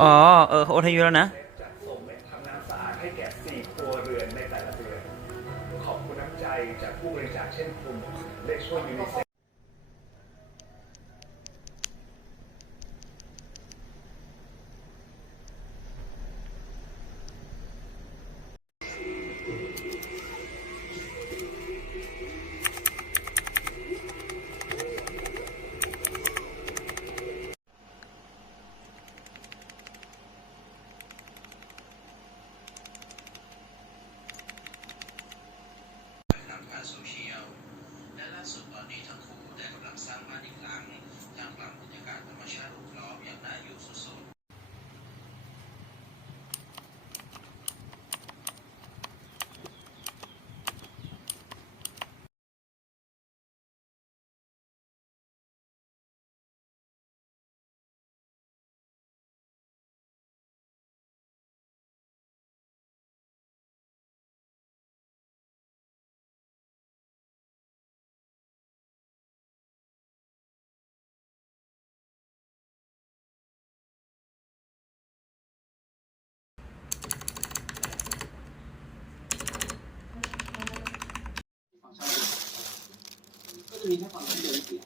อ๋อเขาโอนให้ยูแล้วนะจัดส่งเม็ดทำน้ำสะอาดให้แก่4ครัวเรือนในแต่ละเดือนขอบคุณน้ำใจจากผู้บริจาคเช่นคุณได้ช่วยยูนิเซฟ ทางการโซเชียลและล่าสุดตอนนี้ทั้งคู่ได้กำลังสร้างบ้านอีกหลังท่ามกลางบรรยากาศธรรมชาติรอบล้อมอย่างน่าอยู่สุดๆ ก็จะมีแค่ฝั่งที่เดินเสีย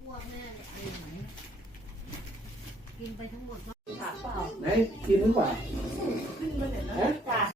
อ้วกแน่เลยอะไรไหนกินไปทั้งหมดก็ ไหนกินหรือเปล่า